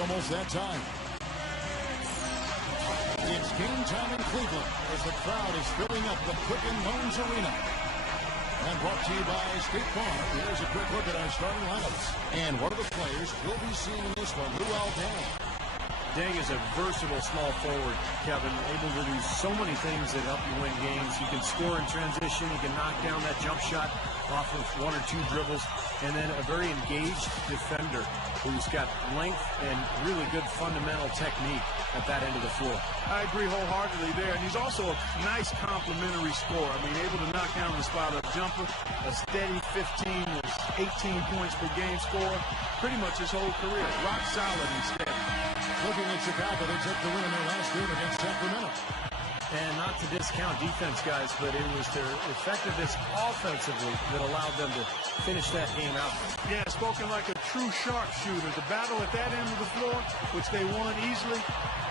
almost that time. It's game time in Cleveland as the crowd is filling up the Quicken Loans Arena. And brought to you by State Farm. Here's a quick look at our starting lineups. And one of the players we'll be seeing in this one, Luol Deng. Deng is a versatile small forward, Kevin, able to do so many things that help you win games. He can score in transition. He can knock down that jump shot off of one or two dribbles. And then a very engaged defender who's got length and really good fundamental technique at that end of the floor. I agree wholeheartedly there. And he's also a nice complementary scorer. I mean, able to knock down the spot-up jumper, a steady 15 to 18 points per game scorer, pretty much his whole career. Rock solid and steady. Looking at Chicago, they took the win in their last game against Sacramento. And not to discount defense, guys, but it was their effectiveness offensively that allowed them to finish that game out. Yeah, spoken like a true sharpshooter. The battle at that end of the floor, which they won easily,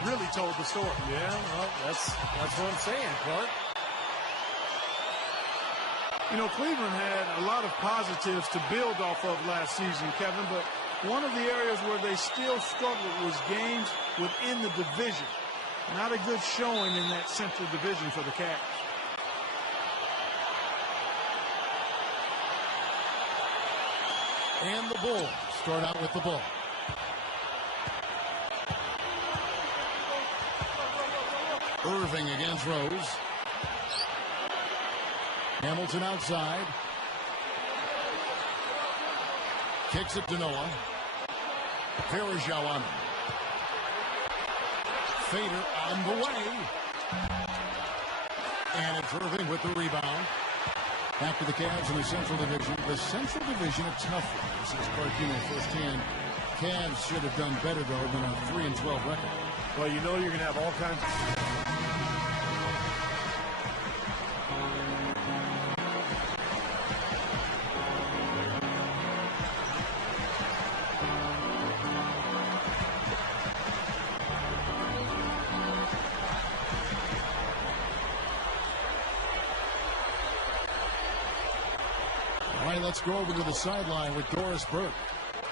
really told the story. Yeah, well, that's what I'm saying, Clark. You know, Cleveland had a lot of positives to build off of last season, Kevin, but one of the areas where they still struggled was games within the division. Not a good showing in that Central Division for the Cavs. And the Bulls start out with the ball. Irving against Rose. Hamilton outside. Kicks it to Noah. Varejao on him. Fader on the way. And it's Irving with the rebound. Back to the Cavs in the Central Division. The Central Division, a tough one. This is Cartino firsthand. Cavs should have done better, though, than a 3-12 record. Well, you know you're going to have all kinds of... Let's go over to the sideline with Doris Burke.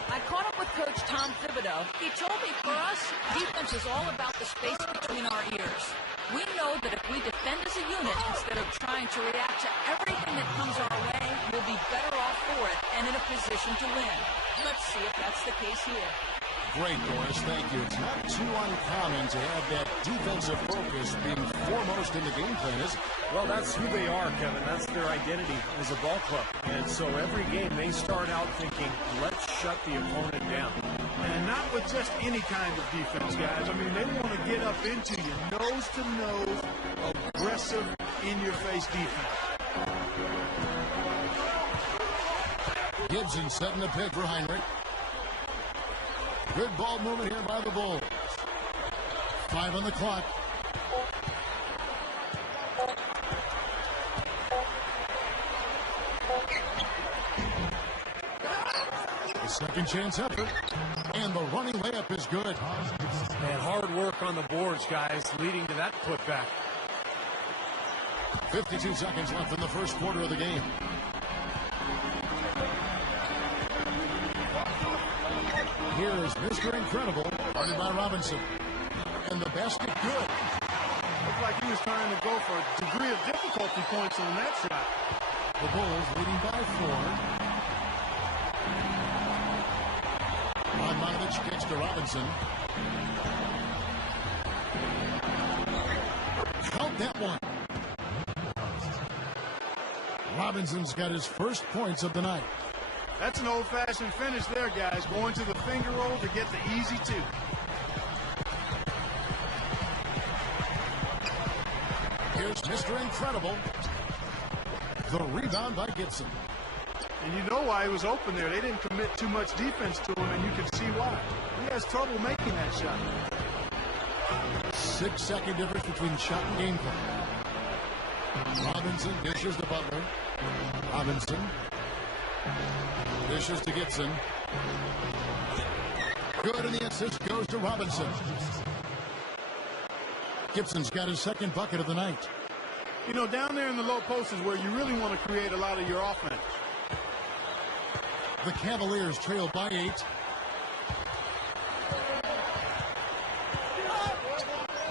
I caught up with Coach Tom Thibodeau. He told me for us, defense is all about the space between our ears. We know that if we defend as a unit instead of trying to react to everything that comes our way, we'll be better off for it and in a position to win. Let's see if that's the case here. Great, Doris. Thank you. It's not too uncommon to have that defensive focus being foremost in the game plan, is it? Well, that's who they are, Kevin. That's their identity as a ball club. And so every game they start out thinking, let's shut the opponent down. And not with just any kind of defense, guys. I mean, they want to get up into you, nose-to-nose, aggressive, in-your-face defense. Gibson setting the pick for Heinrich. Good ball movement here by the Bulls. 5 on the clock. The second chance effort. And the running layup is good. And hard work on the boards, guys, leading to that putback. 52 seconds left in the first quarter of the game. Here is Mr. Incredible, guarded by Robinson. And the basket good. Looked like he was trying to go for a degree of difficulty points on that shot. The Bulls leading by 4. Radmanovich kicks to Robinson. Count that one. Robinson's got his first points of the night. That's an old-fashioned finish there, guys. Going to the finger roll to get the easy two. Here's Mr. Incredible. The rebound by Gibson. And you know why he was open there. They didn't commit too much defense to him, and you can see why. He has trouble making that shot. 6-second difference between shot and game plan. Robinson dishes to Butler. Robinson dishes to Gibson. Good, and the assist goes to Robinson. Gibson's got his second bucket of the night. You know, down there in the low post is where you really want to create a lot of your offense. The Cavaliers trail by 8.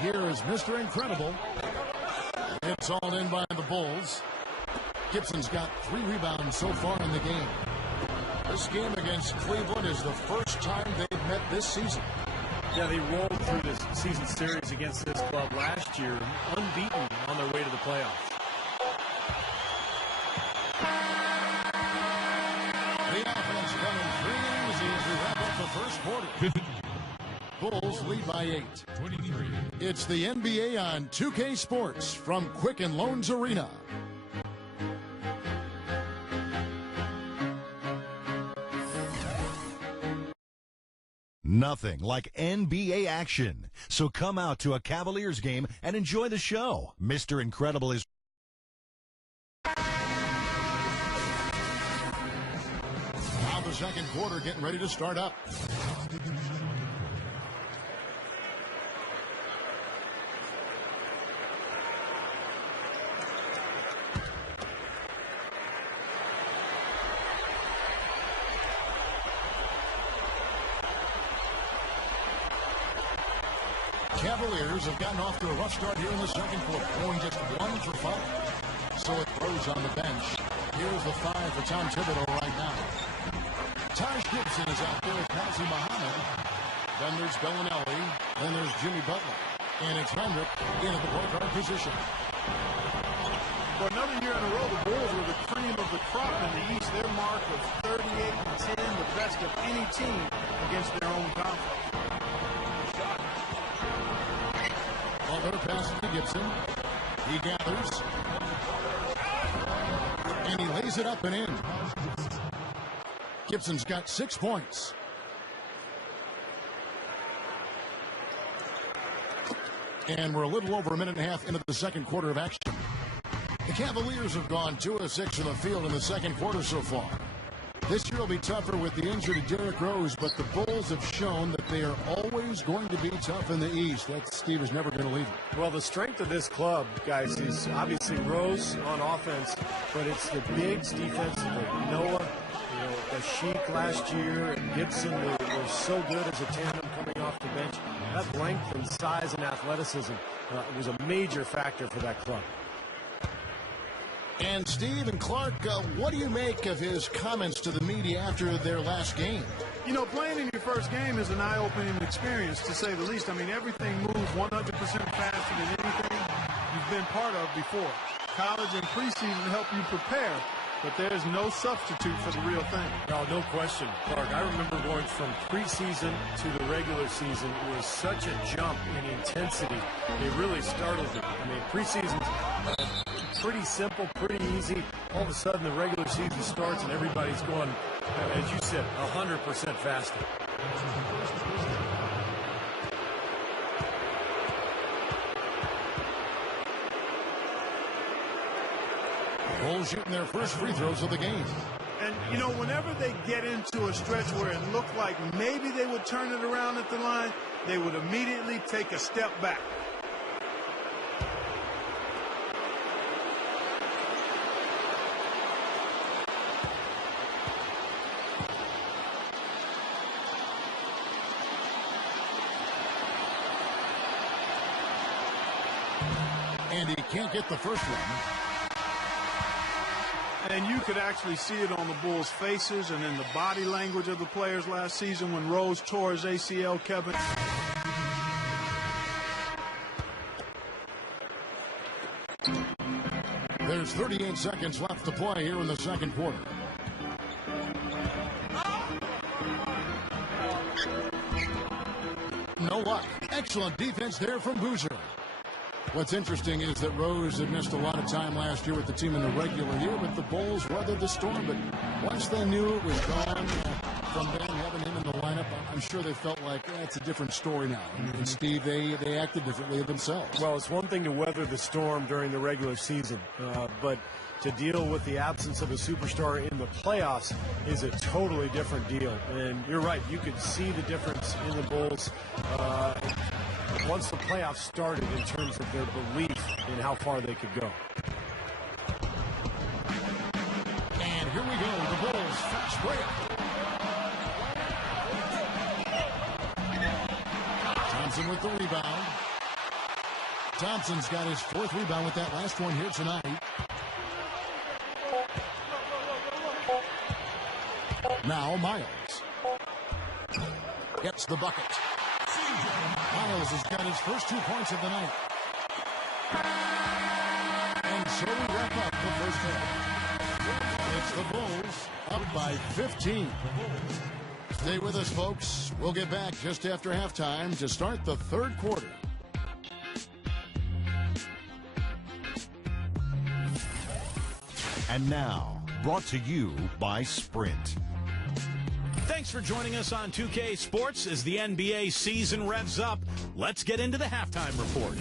here is Mr. Incredible. It's all in by the Bulls. Gibson's got 3 rebounds so far in the game. This game against Cleveland is the first time they've met this season. Yeah, they rolled through this season series against this club last year, unbeaten on their way to the playoffs. The offense coming free as we wrap up the first quarter. Bulls lead by 8. 23. It's the NBA on 2K Sports from Quicken Loans Arena. Nothing like NBA action. So come out to a Cavaliers game and enjoy the show. Mr. Incredible is... Now the second quarter getting ready to start up. Cavaliers have gotten off to a rough start here in the second quarter, going just 1 for 5. So it throws on the bench. Here's the 5 for Tom Thibodeau right now. Taj Gibson is out there with Kazi Muhammad. Then there's Bellinelli. Then there's Jimmy Butler. And it's Hendrick in at the point guard position. For another year in a row, the Bulls were the cream of the crop in the East. Their mark of 38-10, the best of any team against their own conference. Butler passes to Gibson. He gathers. And he lays it up and in. Gibson's got 6 points. And we're a little over a minute and a half into the second quarter of action. The Cavaliers have gone 2 of 6 from the field in the second quarter so far. This year will be tougher with the injury to Derrick Rose, but the Bulls have shown that they are always going to be tough in the East. That Steve is never going to leave it. Well, the strength of this club, guys, is obviously Rose on offense, but it's the bigs defensively. Noah, the Sheik last year, and Gibson were so good as a tandem coming off the bench. That length and size and athleticism was a major factor for that club. And Steve and Clark, what do you make of his comments to the media after their last game? You know, playing in your first game is an eye-opening experience, to say the least. I mean, everything moves 100% faster than anything you've been part of before. College and preseason help you prepare, but there's no substitute for the real thing. No question, Clark. I remember going from preseason to the regular season. It was such a jump in intensity. It really startled me. I mean, preseason's pretty simple, pretty easy. All of a sudden, the regular season starts, and everybody's going, as you said, 100% faster. Bulls shooting their first free throws of the game. And, you know, whenever they get into a stretch where it looked like maybe they would turn it around at the line, they would immediately take a step back. And he can't get the first one. And you could actually see it on the Bulls' faces and in the body language of the players last season when Rose tore his ACL, Kevin. There's 38 seconds left to play here in the second quarter. No luck. Excellent defense there from Boozer. What's interesting is that Rose had missed a lot of time last year with the team in the regular year, but the Bulls weathered the storm. But once they knew it was gone, from then having him in the lineup, I'm sure they felt like it's a different story now. And Steve, they acted differently themselves. Well, it's one thing to weather the storm during the regular season, but to deal with the absence of a superstar in the playoffs is a totally different deal. And you're right, you could see the difference in the Bulls once the playoffs started in terms of their belief in how far they could go. And here we go, the Bulls fast break. Thompson with the rebound. Thompson's got his 4th rebound with that last one here tonight. Now Miles gets the bucket. Miles has got his first 2 points of the night. And so we wrap up the first half. It's the Bulls up by 15. Stay with us, folks. We'll get back just after halftime to start the 3rd quarter. And now, brought to you by Sprint. Thanks for joining us on 2K Sports as the NBA season revs up. Let's get into the halftime report.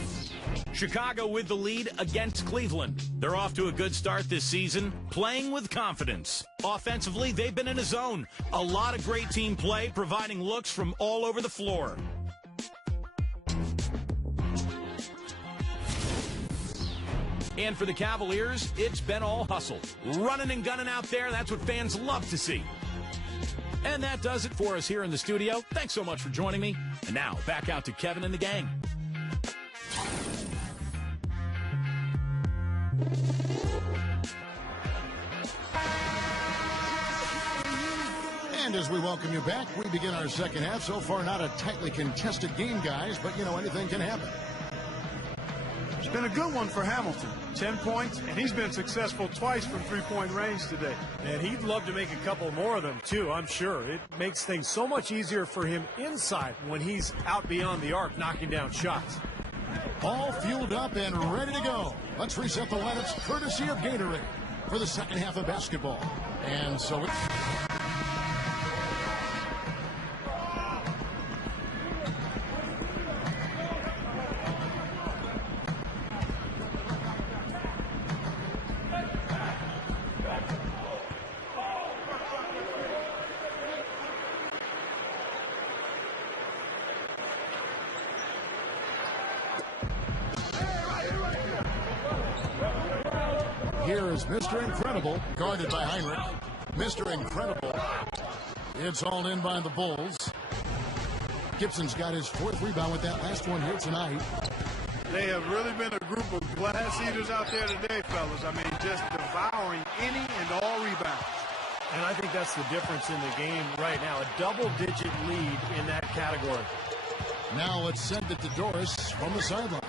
Chicago with the lead against Cleveland. They're off to a good start this season, playing with confidence. Offensively, they've been in a zone. A lot of great team play, providing looks from all over the floor. And for the Cavaliers, it's been all hustle. Running and gunning out there, that's what fans love to see. And that does it for us here in the studio. Thanks so much for joining me. And now, back out to Kevin and the gang. And as we welcome you back, we begin our second half. So far, not a tightly contested game, guys, but, you know, anything can happen. It's been a good one for Hamilton. 10 points, and he's been successful twice from three-point range today. And he'd love to make a couple more of them, too, I'm sure. It makes things so much easier for him inside when he's out beyond the arc knocking down shots. All fueled up and ready to go. Let's reset the lineups courtesy of Gatorade for the second half of basketball. And so here is Mr. Incredible, guarded by Heinrich. Mr. Incredible. It's all in by the Bulls. Gibson's got his 4th rebound with that last one here tonight. They have really been a group of glass eaters out there today, fellas. I mean, just devouring any and all rebounds. And I think that's the difference in the game right now. A double-digit lead in that category. Now let's send it to Doris from the sideline.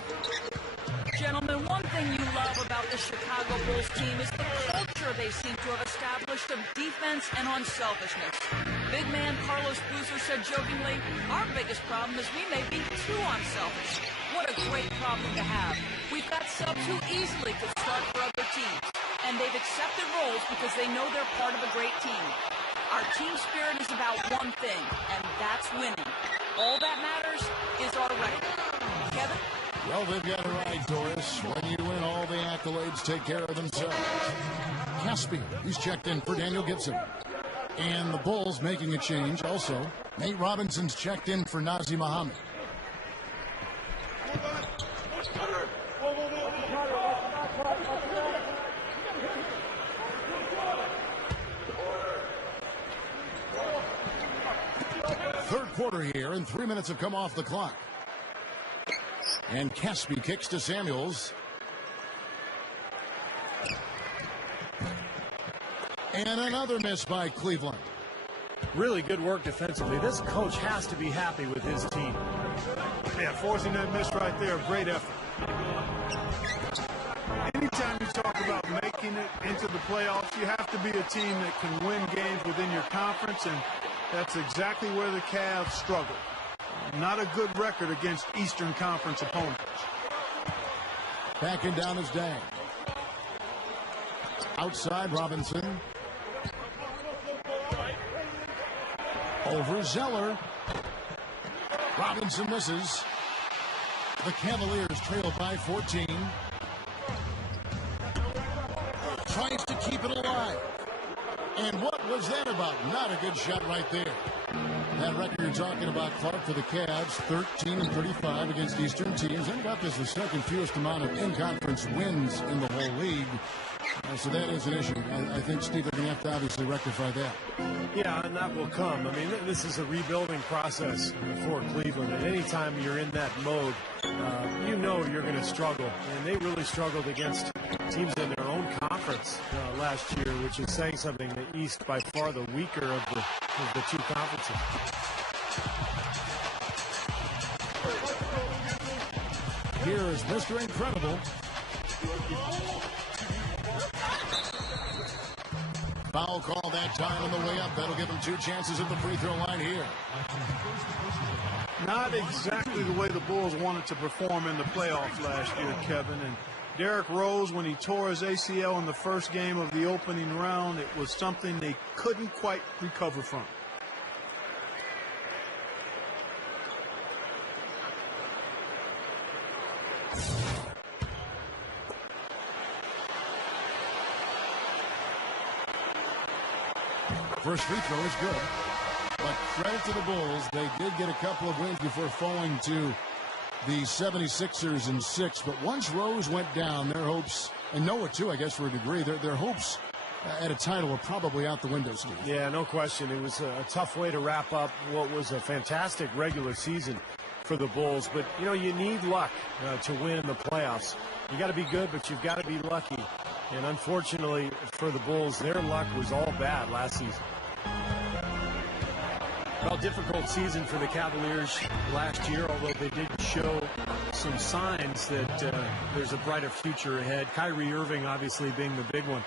Gentlemen, one thing you love about the Chicago Bulls team is the culture they seem to have established of defense and unselfishness. Big man Carlos Boozer said jokingly, our biggest problem is we may be too unselfish. What a great problem to have. We've got subs who easily could start for other teams, and they've accepted roles because they know they're part of a great team. Our team spirit is about one thing, and that's winning. All that matters is our record. Kevin? Well, they've got it right, Doris. When you win, all the accolades take care of themselves. Caspian, he's checked in for Daniel Gibson. And the Bulls making a change also. Nate Robinson's checked in for Nazi Muhammad. Third quarter here, and 3 minutes have come off the clock. And Caspi kicks to Samuels. And another miss by Cleveland. Really good work defensively. This coach has to be happy with his team. Yeah, forcing that miss right there, great effort. Anytime you talk about making it into the playoffs, you have to be a team that can win games within your conference, and that's exactly where the Cavs struggle. Not a good record against Eastern Conference opponents. Backing down is Dang. Outside, Robinson. Over Zeller. Robinson misses. The Cavaliers trail by 14. Tries to keep it alive. And what was that about? Not a good shot right there. That record you're talking about, Clark, for the Cavs, 13-35 against Eastern teams. Ended up as the second fewest amount of in-conference wins in the whole league. So that is an issue. I think, Steve, they're going to have to obviously rectify that. Yeah, and that will come. I mean, this is a rebuilding process for Cleveland. And anytime you're in that mode, you know you're going to struggle. And they really struggled against teams in their own conference last year, which is saying something. The East, by far the weaker of the two conferences. Here is Mr. Incredible. Foul call that time on the way up. That'll give him 2 chances at the free throw line here. Not exactly the way the Bulls wanted to perform in the playoffs last year, Kevin. And Derrick Rose, when he tore his ACL in the first game of the opening round, it was something they couldn't quite recover from. First free throw is good. But credit to the Bulls, they did get a couple of wins before falling to the 76ers in 6. But once Rose went down, their hopes, and Noah too, I guess, for a degree, their hopes at a title were probably out the window, Steve. Yeah, no question. It was a tough way to wrap up what was a fantastic regular season for the Bulls. But, you know, you need luck to win in the playoffs. You got to be good, but you've got to be lucky. And unfortunately for the Bulls, their luck was all bad last season. Well, difficult season for the Cavaliers last year, although they did show some signs that there's a brighter future ahead. Kyrie Irving obviously being the big one.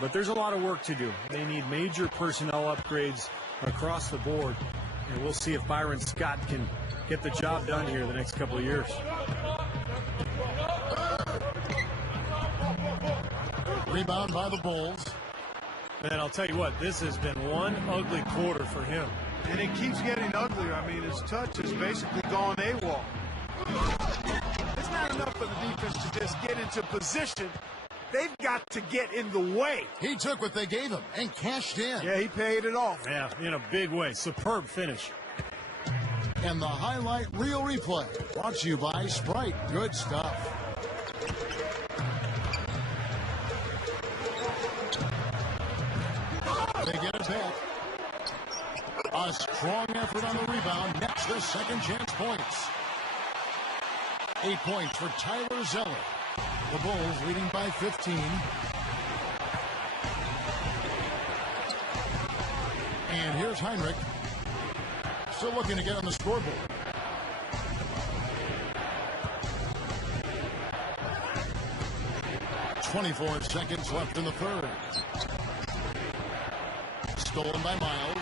But there's a lot of work to do. They need major personnel upgrades across the board. And we'll see if Byron Scott can get the job done here the next couple of years. Rebound by the Bulls. And I'll tell you what, this has been one ugly quarter for him. And it keeps getting uglier. I mean, his touch has basically gone AWOL. It's not enough for the defense to just get into position. They've got to get in the way. He took what they gave him and cashed in. Yeah, he paid it off. Yeah, in a big way. Superb finish. And the highlight reel replay brought to you by Sprite. Good stuff. They get it back. A strong effort on the rebound. Next, the second chance points. 8 points for Tyler Zeller. The Bulls leading by 15. And here's Heinrich. Still looking to get on the scoreboard. .24 seconds left in the third. Stolen by Miles.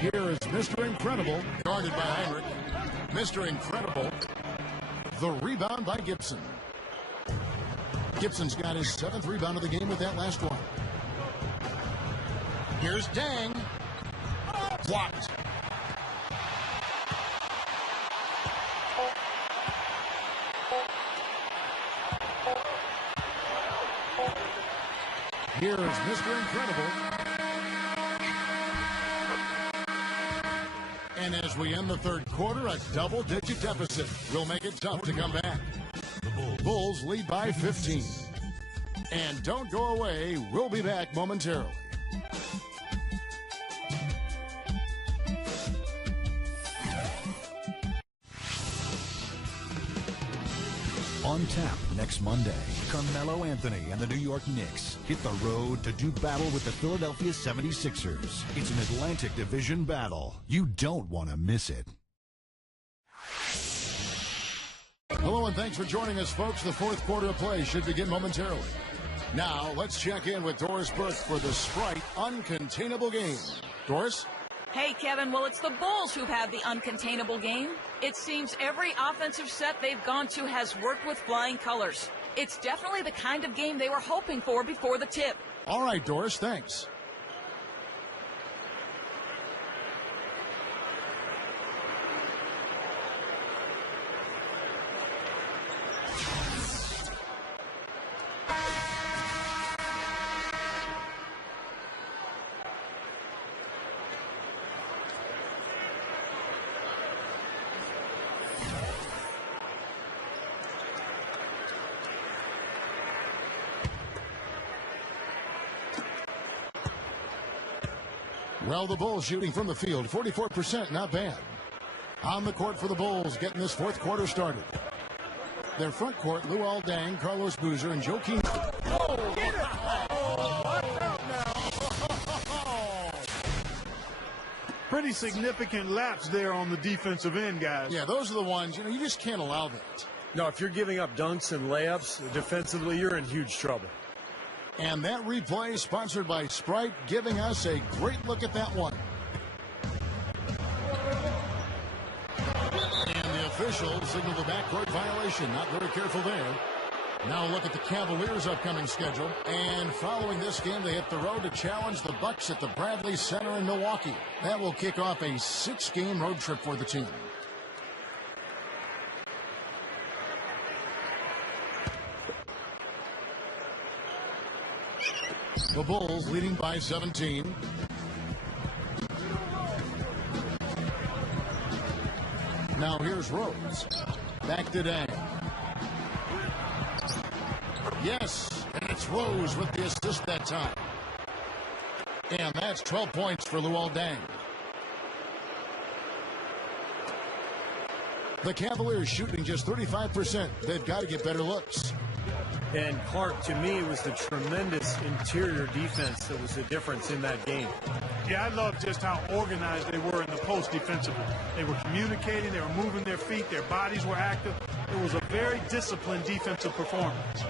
Here is Mr. Incredible, guarded by Heinrich. Mr. Incredible, the rebound by Gibson. Gibson's got his 7th rebound of the game with that last one. Here's Dang. Blocked. Here is Mr. Incredible. And as we end the third quarter, a double-digit deficit will make it tough to come back. The Bulls lead by 15. And don't go away. We'll be back momentarily. On tap next Monday, Carmelo Anthony and the New York Knicks hit the road to do battle with the Philadelphia 76ers. It's an Atlantic Division battle. You don't want to miss it. Hello and thanks for joining us, folks. The fourth quarter of play should begin momentarily. Now, let's check in with Doris Burke for the Sprite Uncontainable Game. Doris? Hey, Kevin, well, it's the Bulls who've had the uncontainable game. It seems every offensive set they've gone to has worked with flying colors. It's definitely the kind of game they were hoping for before the tip. All right, Doris, thanks. Well, the Bulls shooting from the field, 44%, not bad. On the court for the Bulls, getting this fourth quarter started. Their front court, Luol Deng, Carlos Boozer, and Joe King. Oh, get it! Oh, watch out now. Pretty significant laps there on the defensive end, guys. Yeah, those are the ones, you just can't allow that. No, if you're giving up dunks and layups defensively, you're in huge trouble. And that replay sponsored by Sprite, giving us a great look at that one. And the official signaled the backcourt violation. Not very careful there. Now look at the Cavaliers' upcoming schedule. And following this game, they hit the road to challenge the Bucks at the Bradley Center in Milwaukee. That will kick off a 6-game road trip for the team. The Bulls leading by 17. Now here's Rose. Back to Deng. Yes, and it's Rose with the assist that time. And that's 12 points for Luol Deng. The Cavaliers shooting just 35%. They've got to get better looks. And Clark, to me, was the tremendous interior defense that was the difference in that game. Yeah, I love just how organized they were in the post defensively. They were communicating, they were moving their feet, their bodies were active. It was a very disciplined defensive performance.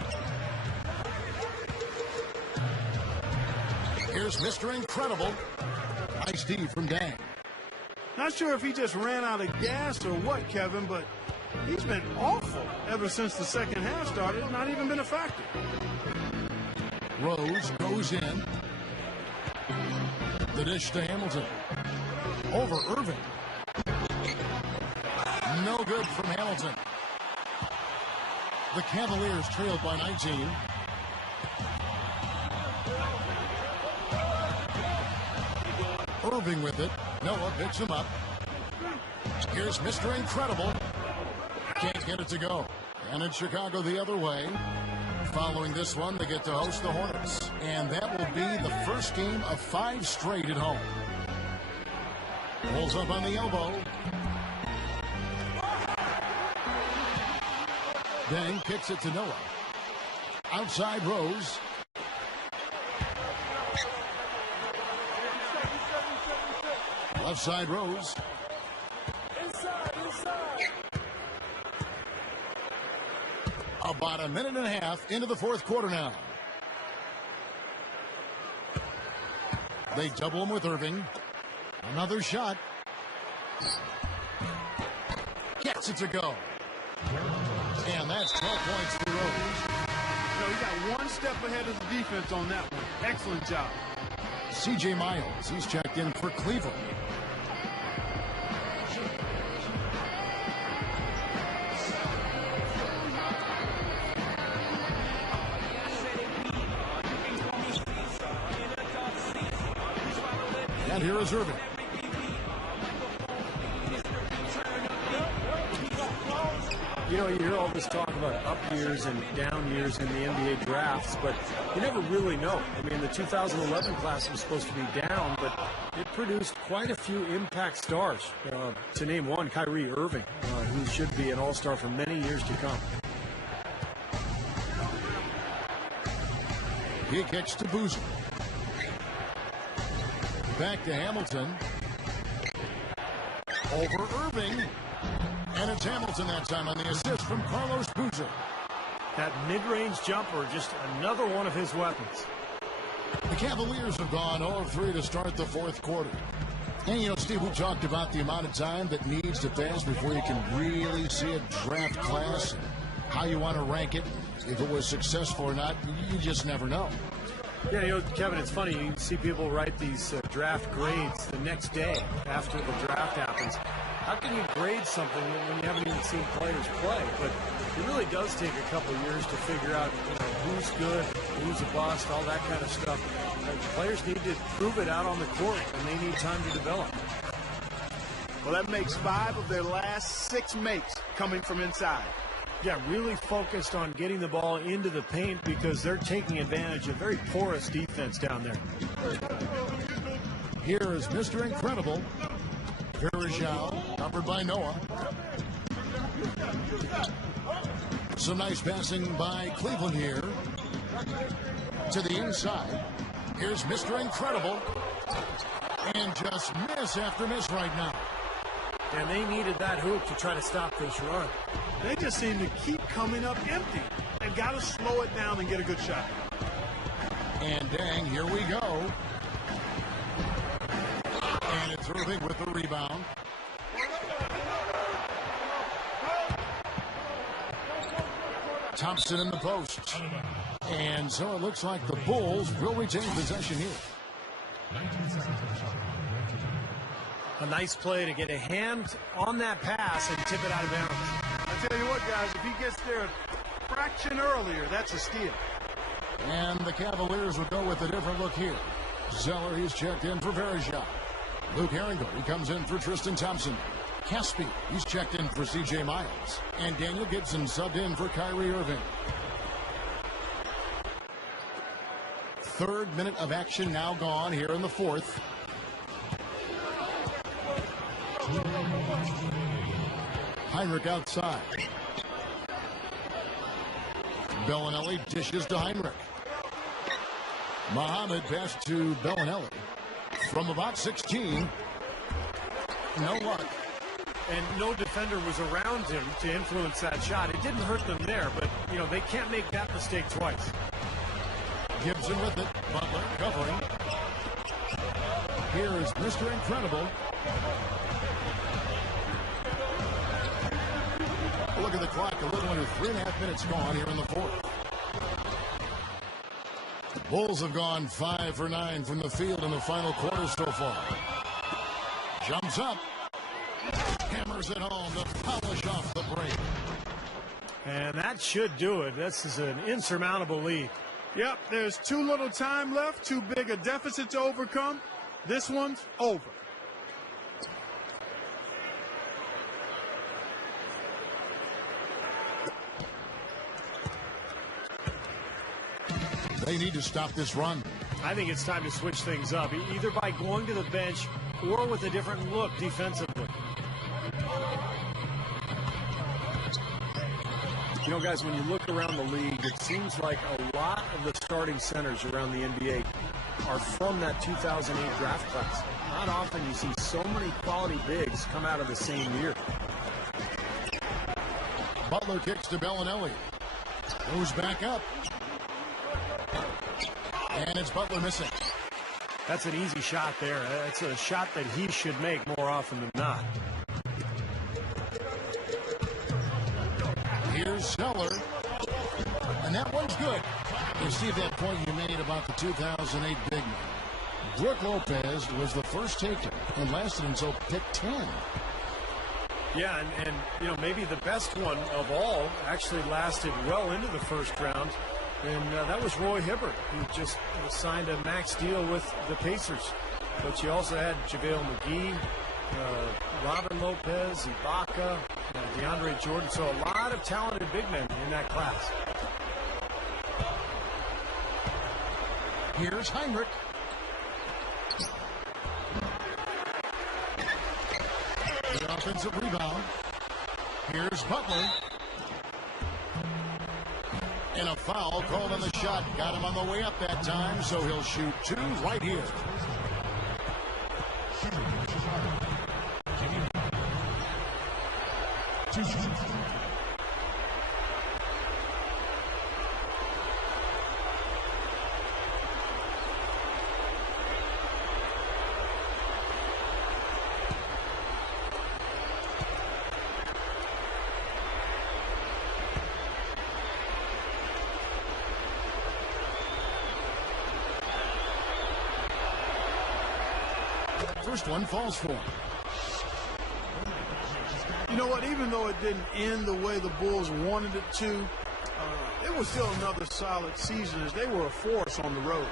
Here's Mr. Incredible. Nice D from Deng. Not sure if he just ran out of gas or what, Kevin, but he's been awful ever since the second half started. Not even been a factor. Rose goes in. The dish to Hamilton. Over Irving. No good from Hamilton. The Cavaliers trailed by 19. Irving with it. Noah picks him up. Here's Mr. Incredible. Can't get it to go. And it's Chicago the other way. Following this one, they get to host the Hornets. And that will be the first game of 5 straight at home. Pulls up on the elbow. Deng kicks it to Noah. Outside Rose. Left side Rose. About a minute and a half into the fourth quarter now. They double him with Irving. Another shot. Gets it to go. And that's 12 points for Rose. He got one step ahead of the defense on that one. Excellent job. C.J. Miles, he's checked in for Cleveland. And here is Irving. You hear all this talk about up years and down years in the NBA drafts, but you never really know. I mean, the 2011 class was supposed to be down, but it produced quite a few impact stars. To name one, Kyrie Irving, who should be an all-star for many years to come. He kicks to Boozer. Back to Hamilton. Over Irving. And it's Hamilton that time on the assist from Carlos Boozer. That mid-range jumper, just another one of his weapons. The Cavaliers have gone 0 of 3 to start the fourth quarter. And, Steve, we talked about the amount of time that needs to pass before you can really see a draft class and how you want to rank it. If it was successful or not, you just never know. Yeah, Kevin, it's funny. You see people write these draft grades the next day after the draft happens. How can you grade something when you haven't even seen players play? But it really does take a couple of years to figure out who's good, who's a bust, all that kind of stuff. Players need to prove it out on the court, and they need time to develop. Well, that makes 5 of their last 6 makes coming from inside. Yeah, really focused on getting the ball into the paint because they're taking advantage of very porous defense down there. Here is Mr. Incredible. Verajao, covered by Noah. Some nice passing by Cleveland here. To the inside. Here's Mr. Incredible. And just miss after miss right now. And they needed that hoop to try to stop this run. They just seem to keep coming up empty. They've got to slow it down and get a good shot. And dang, here we go. And it's Irving with the rebound. Thompson in the post. And so it looks like the Bulls will retain possession here. A nice play to get a hand on that pass and tip it out of bounds. I tell you what, guys, if he gets there a fraction earlier, that's a steal. And the Cavaliers will go with a different look here. Zeller, he's checked in for Verajao. Luke Herringbone, he comes in for Tristan Thompson. Caspi, he's checked in for C.J. Miles. And Daniel Gibson subbed in for Kyrie Irving. Third minute of action now gone here in the fourth. Heinrich outside. Bellinelli dishes to Heinrich. Muhammad pass to Bellinelli. From about 16. No luck. And no defender was around him to influence that shot. It didn't hurt them there, but, you know, they can't make that mistake twice. Gibson with it. Butler covering. Here is Mr. Incredible. Look at the clock. A little under 3.5 minutes gone here in the fourth. The Bulls have gone 5 for 9 from the field in the final quarter so far. Jumps up. Hammers it home to polish off the break. And that should do it. This is an insurmountable lead. Yep, there's too little time left, too big a deficit to overcome. This one's over. They need to stop this run. I think it's time to switch things up, either by going to the bench or with a different look defensively. You know, guys, when you look around the league, it seems like a lot of the starting centers around the NBA are from that 2008 draft class. Not often you see so many quality bigs come out of the same year. Butler kicks to Bellinelli. Goes back up. And it's Butler missing. That's an easy shot there. That's a shot that he should make more often than not. Here's Zeller. And that one's good. You see that point you made about the 2008 big man. Brook Lopez was the first taken and lasted until pick 10. Yeah, and you know, maybe the best one of all actually lasted well into the first round. And that was Roy Hibbert, who just signed a max deal with the Pacers. But you also had JaVale McGee, Robin Lopez, Ibaka, DeAndre Jordan. So a lot of talented big men in that class. Here's Heinrich. The offensive rebound. Here's Butler. And a foul called on the shot. Got him on the way up that time, so he'll shoot two right here. First one falls for him. You know what? Even though it didn't end the way the Bulls wanted it to, it was still another solid season as they were a force on the road.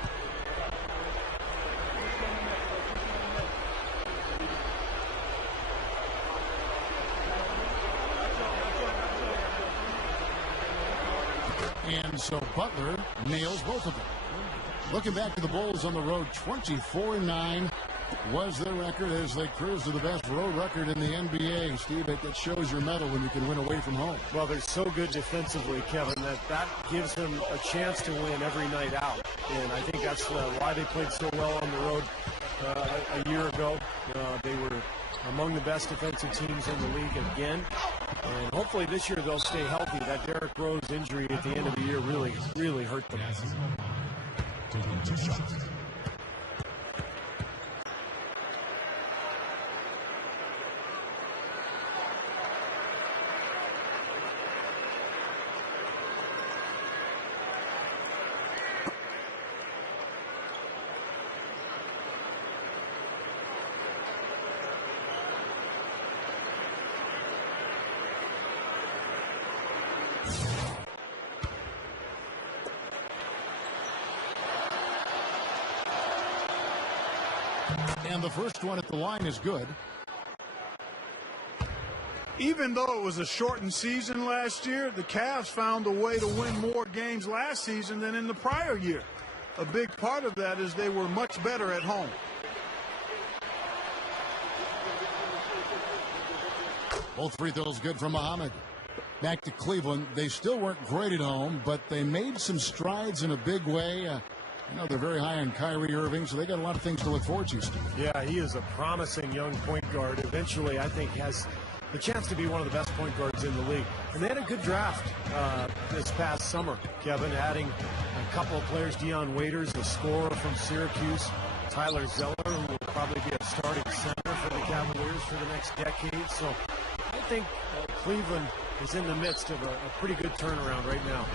And so Butler nails both of them. Looking back to the Bulls on the road, 24-9 was their record as they cruise to the best road record in the NBA. Steve, it shows your mettle when you can win away from home. Well, they're so good defensively, Kevin, that gives them a chance to win every night out. And I think that's why they played so well on the road a year ago. They were among the best defensive teams in the league again. And hopefully this year they'll stay healthy. That Derrick Rose injury at the end of the year really hurt them. Taking 2 shots. And the first one at the line is good. Even though it was a shortened season last year, the Cavs found a way to win more games last season than in the prior year. A big part of that is they were much better at home. Both free throws good from Muhammad. Back to Cleveland. They still weren't great at home, but they made some strides in a big way. They're very high on Kyrie Irving, so they got a lot of things to look forward to, Steve. Yeah, he is a promising young point guard. Eventually, I think, has the chance to be one of the best point guards in the league. And they had a good draft this past summer, Kevin, adding a couple of players, Dion Waiters, a scorer from Syracuse, Tyler Zeller, who will probably be a starting center for the Cavaliers for the next decade. So I think Cleveland is in the midst of a pretty good turnaround right now.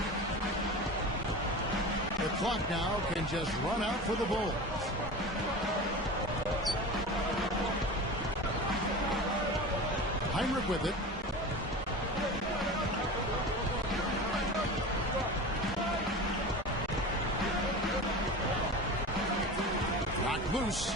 The clock now can just run out for the Bulls. Heinrich with it. Knocked loose.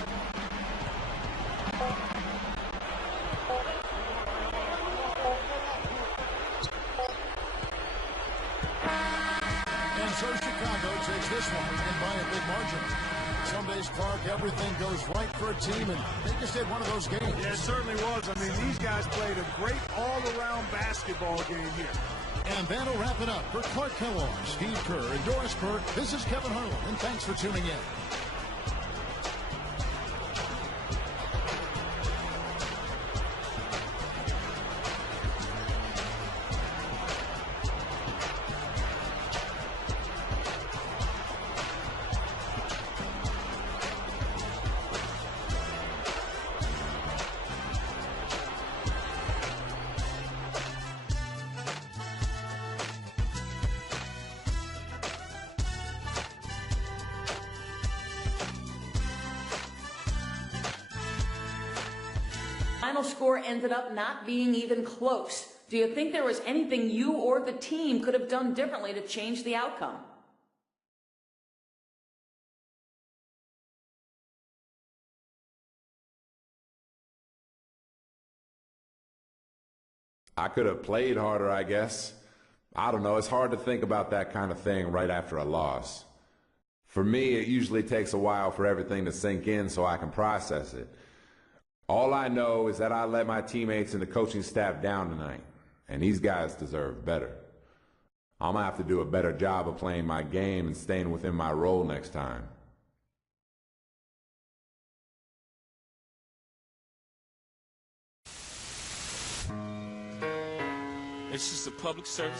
And so Chicago takes this one and by a big margin. Some days, Clark, everything goes right for a team, and they just had one of those games. Yeah, it certainly was. I mean, these guys played a great all-around basketball game here. And that'll wrap it up for Clark Kellogg, Steve Kerr, and Doris Burke. This is Kevin Harlan, and thanks for tuning in. Final score ended up not being even close. Do you think there was anything you or the team could have done differently to change the outcome? I could have played harder, I guess. I don't know. It's hard to think about that kind of thing right after a loss. For me, it usually takes a while for everything to sink in so I can process it. All I know is that I let my teammates and the coaching staff down tonight, and these guys deserve better. I'm going to have to do a better job of playing my game and staying within my role next time. It's just a public service